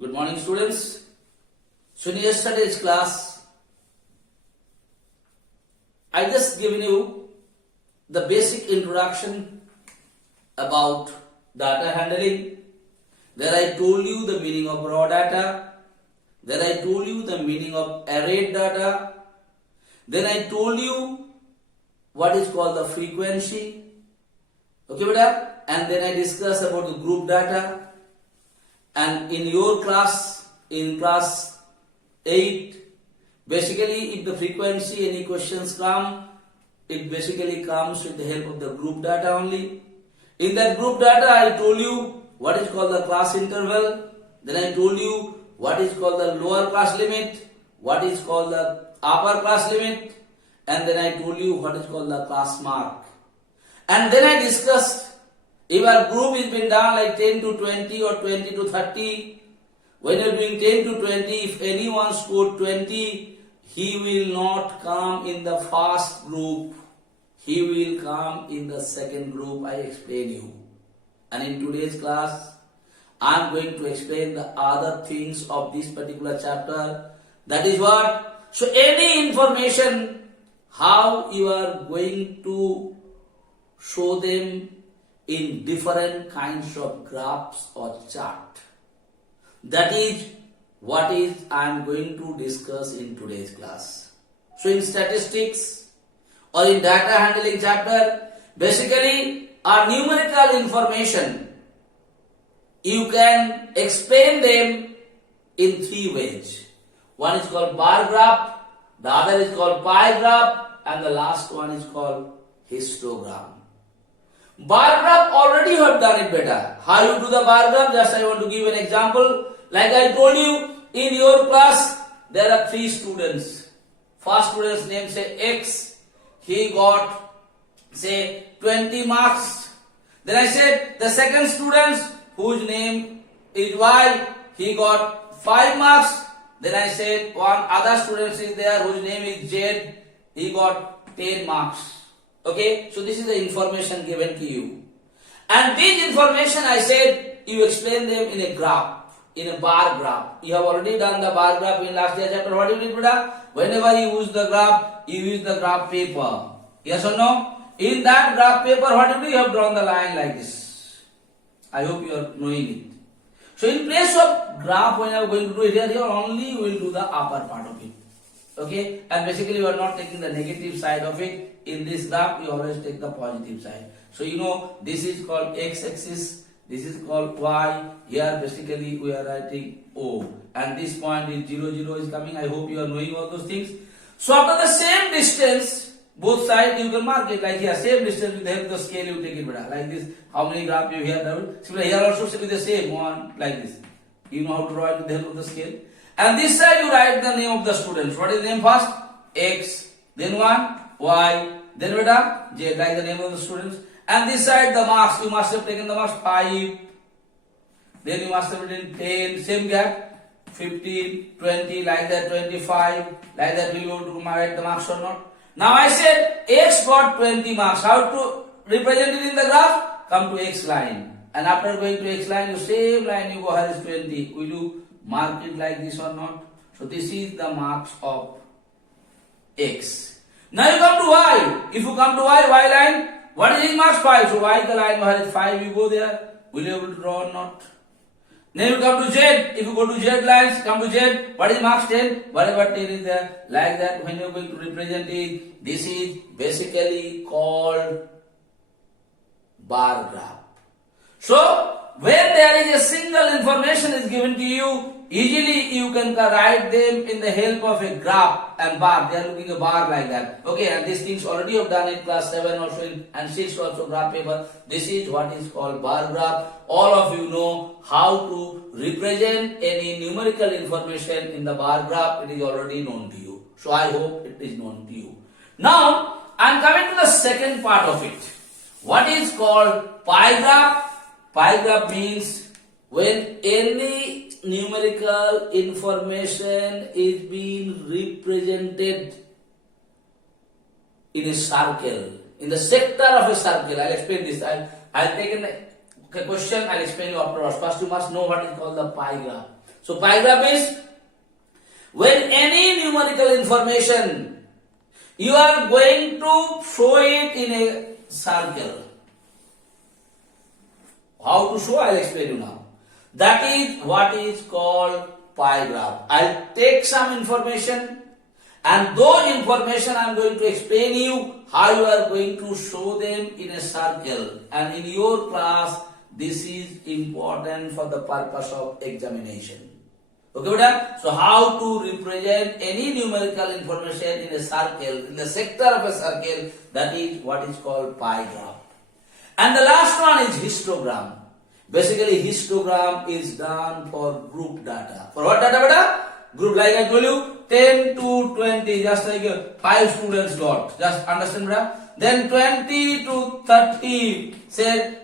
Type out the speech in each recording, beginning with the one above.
Good morning, students. So in yesterday's class, I just given you the basic introduction about data handling. There I told you the meaning of raw data. Then I told you the meaning of arrayed data. Then I told you what is called the frequency. Okay, beta? And then I discussed about the group data. And in your class, in class 8, basically if the frequency, any questions come, it basically comes with the help of the group data only. In that group data, I told you what is called the class interval. Then I told you what is called the lower class limit, what is called the upper class limit, and then I told you what is called the class mark. And then I discussed if our group is been done like 10 to 20 or 20 to 30, when you are doing 10 to 20, if anyone scored 20, he will not come in the first group. He will come in the second group, I explain you. And in today's class, I am going to explain the other things of this particular chapter. That is what? So any information, how you are going to show them in different kinds of graphs or chart. That is what I am going to discuss in today's class. So in statistics or in data handling chapter, basically our numerical information, you can explain them in three ways. One is called bar graph, the other is called pie graph, and the last one is called histogram. Bar graph already you have done it better. How you do the bar graph? Just I want to give an example. Like I told you, in your class there are 3 students. First student's name say X. He got say 20 marks. Then I said the second student whose name is Y. He got 5 marks. Then I said one other student is there whose name is Z. He got 10 marks. Okay, so this is the information given to you. And this information I said you explain them in a graph, in a bar graph. You have already done the bar graph in last year chapter. What you did, Buddha? Whenever you use the graph, you use the graph paper. Yes or no? In that graph paper, what you do? You have drawn the line like this. I hope you are knowing it. So in place of graph, when you are going to do it here only you will do the upper part of it. Okay, and basically you are not taking the negative side of it. In this graph, you always take the positive side. So you know this is called x-axis, this is called y. Here basically we are writing O, and this point is 0, 0 is coming. I hope you are knowing all those things. So after the same distance, both sides you can mark it like here. Same distance with the help of the scale you take it better. Like this. How many graph you here? Similar here also should be the same one like this. You know how to draw it with the help of the scale. And this side you write the name of the students. What is the name first? X. Then one Y. Then beta Z. Like the name of the students. And this side the marks. You must have taken the marks 5. Then you must have written 10. Same gap. 15, 20. Like that 25. Like that will you want to write the marks or not? Now I said X got 20 marks. How to represent it in the graph? Come to X line. And after going to X line, you same line you go here is 20. Will you mark it like this or not? So this is the marks of X. Now you come to Y. If you come to Y line, what is his marks? 5. So Y the line where is 5, you go there. Will you able to draw or not? Then you come to Z. If you go to Z lines, come to Z. What is marks? 10. Whatever 10 is there. Like that when you are going to represent it, this is basically called bar graph. So when there is a single information is given to you, easily you can write them in the help of a graph and bar. They are looking a bar like that. Okay, and these things already have done in class 7 also and 6 also graph paper. This is what is called bar graph. All of you know how to represent any numerical information in the bar graph. It is already known to you. So I hope it is known to you. Now I am coming to the second part of it. What is called pie graph? Pie graph means when any numerical information is being represented in a circle, in the sector of a circle. I'll explain this. I'll take a question, I'll explain you afterwards. First you must know what is called the pie graph. So pie graph is when any numerical information you are going to show it in a circle. How to show? I'll explain you now. That is what is called pie graph. I'll take some information and those information I'm going to explain you how you are going to show them in a circle. And in your class, this is important for the purpose of examination. Okay, beta? So how to represent any numerical information in a circle, in the sector of a circle, that is what is called pie graph. And the last one is histogram. Basically, histogram is done for group data. For what data, beta? Group, like I told you, 10 to 20, just like 5 students got. Just understand, beta? Then 20 to 30, say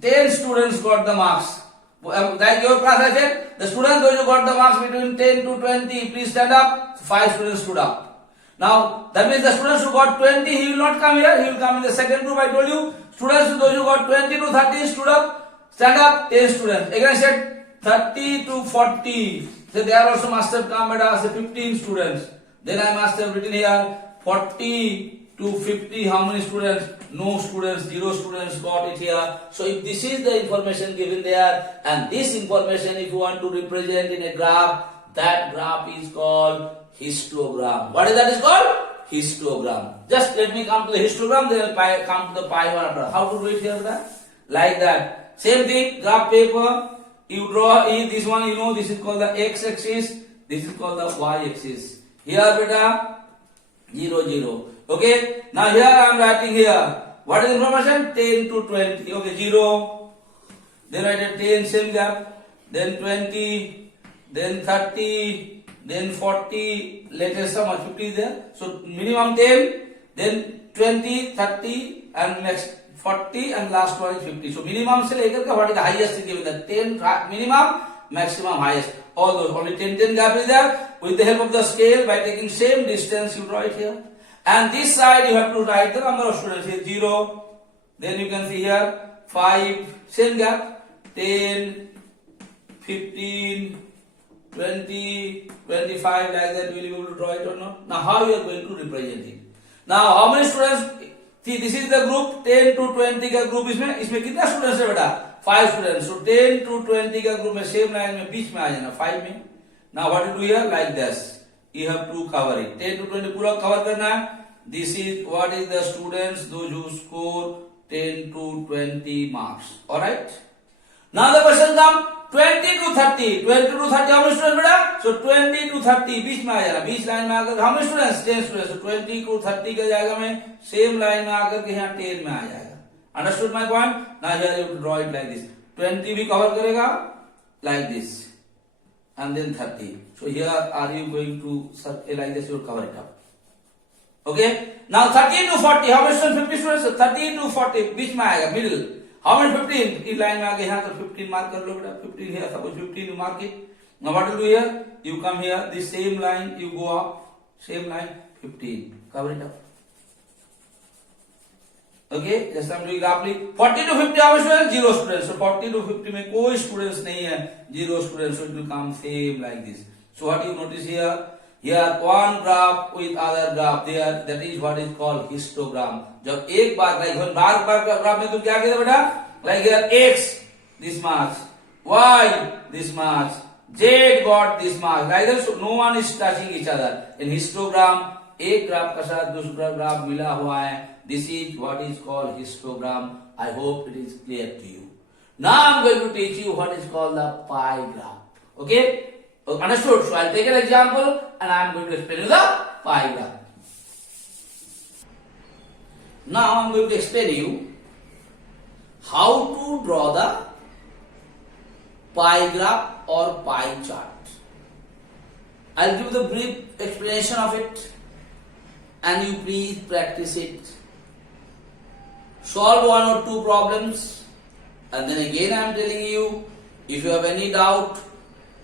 10 students got the marks. Like your class I said, the students who got the marks between 10 to 20, please stand up. 5 students stood up. Now, that means the students who got 20, he will not come here, he will come in the second group, I told you. Students, those who got 20 to 30 stood up, stand up, 10 students. Again I said 30 to 40. So there also must have come at 15 students. Then I must have written here 40 to 50, how many students? No students, 0 students got it here. So if this is the information given there, and this information if you want to represent in a graph, that graph is called histogram. What is that is called? Histogram. Just let me come to the histogram, then I'll come to the pie graph. How to do it here? Like that. Same thing, graph paper. You draw this one, you know, this is called the x-axis, this is called the y-axis. Here, beta, 0, 0. Okay, now here I am writing here. What is the information? 10 to 20. Okay, 0. Then write a 10, same gap. Then 20. Then 30. Then 40. Latest how much? 50 is there. So minimum 10. Then 20, 30, and next 40, and last one is 50. So minimum se lekar ka what is the highest is given? The 10 minimum, maximum highest. All those only 10 gap is there. With the help of the scale, by taking same distance, you draw it here. And this side you have to write the number of students here 0. Then you can see here 5, same gap, 10, 15, 20, 25, like that. Will you be able to draw it or not? Now how you are going to represent it? Now how many students? See, this is the group 10 to 20 का group इसमें कितना students है बेटा? 5 students. So 10 to 20 का group में same line में बीच में आ जाना 5 में. Now what you do here? Like this. You have to cover it. 10 to 20 पूरा cover करना है. This is what is the students, those who score 10 to 20 marks. Alright? Now the question comes 20 to 30. 20 to 30 how many students बेटा? So 20 to 30 बीच में आ जाना. बीच line में आकर how many students? 10 students. So 20 to 30 का जाएगा में same line में आकर के यहाँ 10 में आ जाएगा. Understood my point? Now here you have to draw it like this. 20 भी cover करेगा like this. And then 30. So here are you going to circle like this, you will cover it up. Okay. Now 30 to 40, how many students? 50 students. So 30 to 40, बीच में आएगा middle. How many 15? इस line में आगे यहाँ तो 15 mark कर लो बेटा. 15 here, suppose 15 you mark it. Now what you do here? You come here, this same line, you go up, same line, 15. Cover it up. Okay, just I'm doing roughly 40 to 50 how many students? 0 students. So 40 to 50 में कोई students नहीं है, 0 students. So it will come same like this. So what you notice here? Here one graph with other graph there, that is what is called histogram. जब एक बार like बार graph में तुम क्या कहते बेटा? Like here x this much, y this much, z got this much. Like that, so no one is touching each other. In histogram एक graph के साथ दूसरा ग्राफ मिला हुआ है. This is what is called histogram. I hope it is clear to you. Now I am going to teach you what is called the pie graph. Okay? Understood? So I will take an example and I am going to explain you the pie graph. Now I am going to explain you how to draw the pie graph or pie chart. I will give the brief explanation of it and you please practice it. Solve one or two problems and then again I am telling you, if you have any doubt,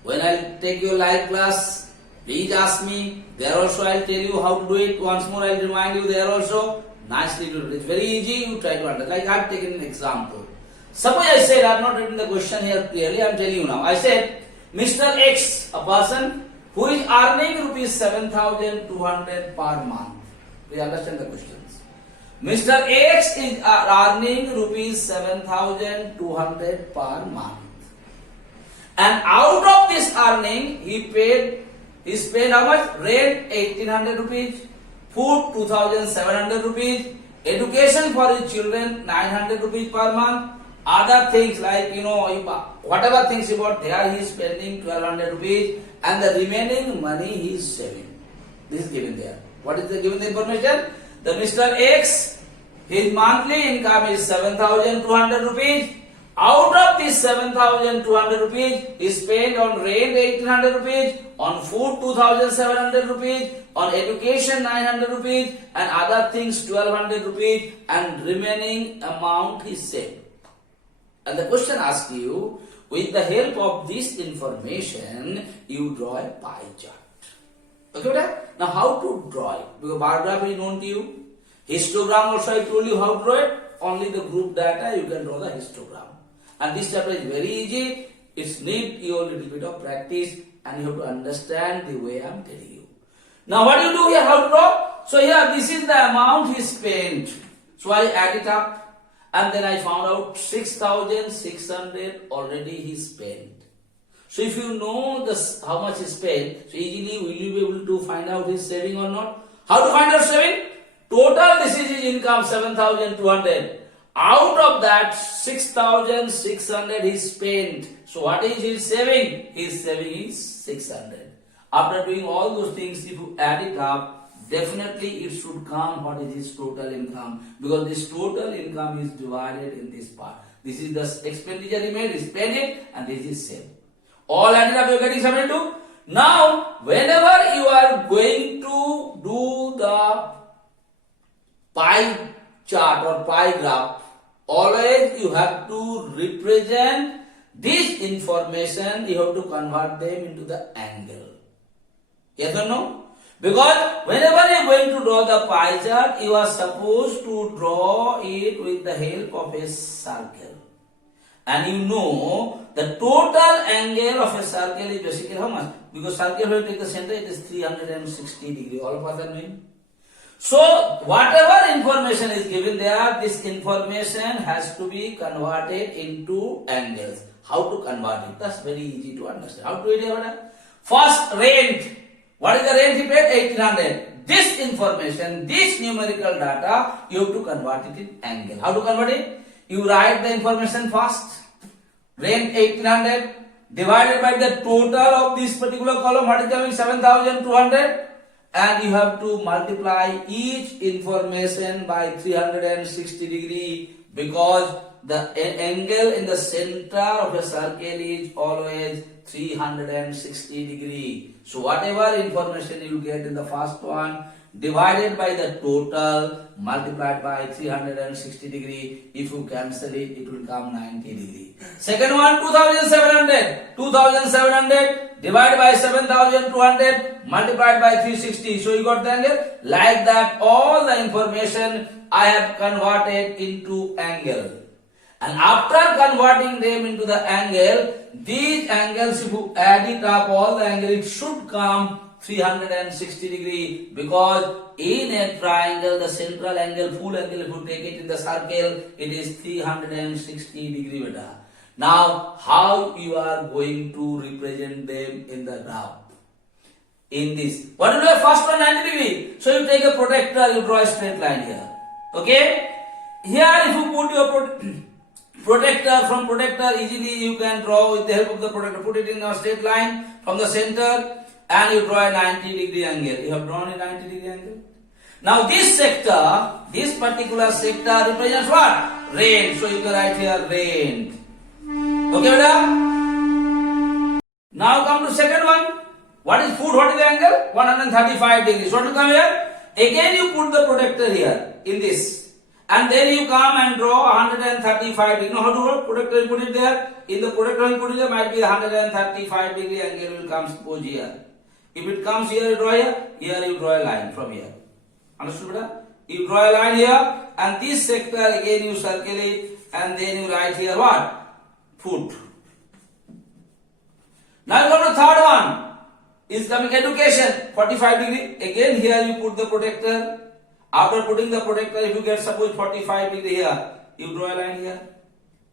when I will take your live class, please ask me. There also I will tell you how to do it. Once more I will remind you there also. Nicely do it. It's very easy. You try to understand. Like I have taken an example. Suppose I said I have not written the question here clearly. I am telling you now. I said Mr. X, a person who is earning rupees 7,200 per month. We understand the questions. Mr. X is earning rupees 7,200 per month. And out of this earning, he spent how much? Rent 1,800 rupees, food 2,700 rupees, education for his children 900 rupees per month, other things like whatever things he bought there, he is spending 1,200 rupees, and the remaining money he is saving. This is given there. What is the given the information? The Mr. X, his monthly income is 7,200 rupees. Out of this 7,200 rupees, he spent on rent 1,800 rupees, on food 2,700 rupees, on education 900 rupees, and other things 1,200 rupees, and remaining amount he saved. And the question asks you, with the help of this information, you draw a pie chart. Okay, beta? Now how to draw it? Because bar graph is known to you. Histogram also I told you how to draw it. Only the group data you can draw the histogram. And this chapter is very easy. It's need your little bit of practice and you have to understand the way I am telling you. Now what do you do here? How to draw? So here this is the amount he spent. So I add it up and then I found out 6,600 already he spent. So if you know how much he spent, so easily will you be able to find out his saving or not? How to find out saving? Total this is his income 7,200. Out of that 6,600 he spent. So what is his saving? His saving is 600. After doing all those things, if you add it up, definitely it should come what is his total income. Because this total income is divided in this part. This is the expenditure he made, he spent it, and this is saved. All added up you are getting 72. Now, whenever you are going to do the pie chart or pie graph, always you have to represent this information, you have to convert them into the angle. Yes or no? Because whenever you are going to draw the pie chart, you are supposed to draw it with the help of a circle. And you know the total angle of a circle is basically how much? Because circle will take the center, it is 360 degree. All of us are knowing. So whatever information is given there, this information has to be converted into angles. How to convert it? That's very easy to understand. How to do it? First, rent. What is the rent he paid? 1,800. This information, this numerical data, you have to convert it in angle. How to convert it? You write the information first. Rent 1,800 divided by the total of this particular column. What is coming? 7,200. And you have to multiply each information by 360 degree because the angle in the center of a circle is always 360 degree. So whatever information you get in the first one divided by the total multiplied by 360 degree. If you cancel it, it will come 90 degree. Second one, 2,700. 2,700 divided by 7,200 multiplied by 360. So you got the angle? Like that, all the information I have converted into angle. And after converting them into the angle, these angles, if you add it up, all the angle, it should come 360 degree because in a triangle, the central angle, full angle, if you take it in the circle, it is 360 degree beta. Now, how you are going to represent them in the graph? In this, what will do? First one 90 degree. So you take a protractor, you draw a straight line here. Okay? Here, if you put your protractor, from protractor, easily you can draw with the help of the protractor. Put it in a straight line from the center and you draw a 90 degree angle. You have drawn a 90 degree angle. Now this sector, this particular sector represents what? Rent. So you can write here rent. Okay, beta? Now come to second one. What is food? What is the angle? 135 degrees. What will come here? Again you put the protractor here in this. And then you come and draw 135 degree. Now how to draw? Protractor, you put it there. In the protractor you put it there, might be 135 degree angle will come suppose here. If it comes here, you draw here. Here you draw a line from here. Understood, beta? You draw a line here. And this sector again you circle it. And then you write here what? Food. Now you coming education, 45 degree. Again here you put the protector. After putting the protector, if you get suppose 45 degree here, you draw a line here.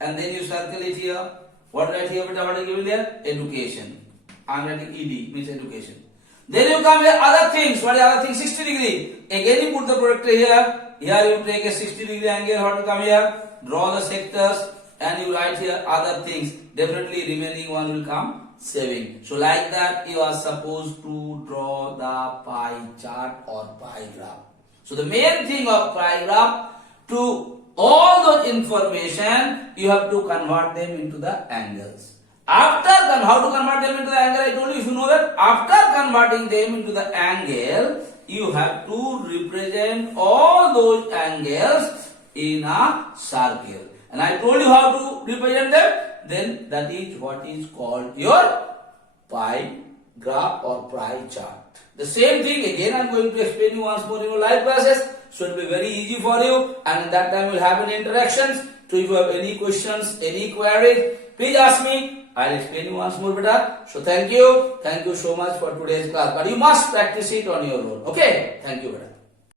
And then you circle it here. What right here? What is given there? Education. I am writing ED, means education. Then you come here, other things. What is other thing? 60 degree. Again you put the protector here. Here you take a 60 degree angle. What will come here? Draw the sectors. And you write here other things. Definitely remaining one will come saving. So like that you are supposed to draw the pie chart or pie graph. So the main thing of pie graph, to all those information you have to convert them into the angles. After how to convert them into the angle, I told you, if you know that, after converting them into the angle, you have to represent all those angles in a circle. And I told you how to represent them. Then that is what is called your pie graph or pie chart. The same thing again I am going to explain you once more in your live classes. So it will be very easy for you, and at that time we will have any interactions. So if you have any questions, any queries, please ask me. I will explain you once more better. So thank you so much for today's class. But you must practice it on your own. Okay? Thank you better.